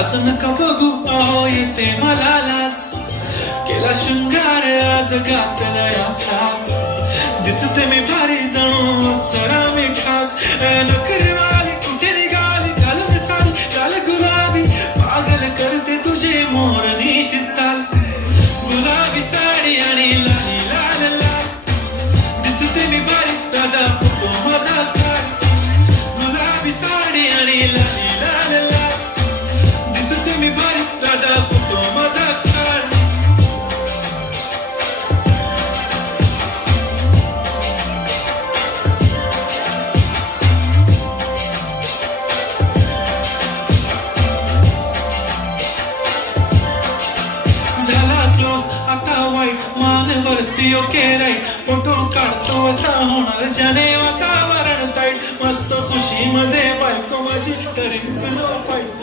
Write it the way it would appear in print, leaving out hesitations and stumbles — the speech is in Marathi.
असं नका बघू अहो येते मला लाज केला शृंगार आज घातला साज दिसते मी भारी जणू जरा मी खास नखरवाली कुठे निघाली घालून साडी काल गुलाबी पागल करते तुझे मोरनीशी चाल गुलाबी साडी आणि लाली लाल लाल दिसते मी भारी ताजा फोटो माझा काढ गुलाबी साडी आणि लाली लाल लाल दिसते मी भारी ताजा फोटो माझा काढ आता वाईट मानवरती ओके राईट फोटो काढतो असा होणार ज्याने वातावरण ताईट मस्त खुशी मध्ये बायको माझी करेन तुला फाईट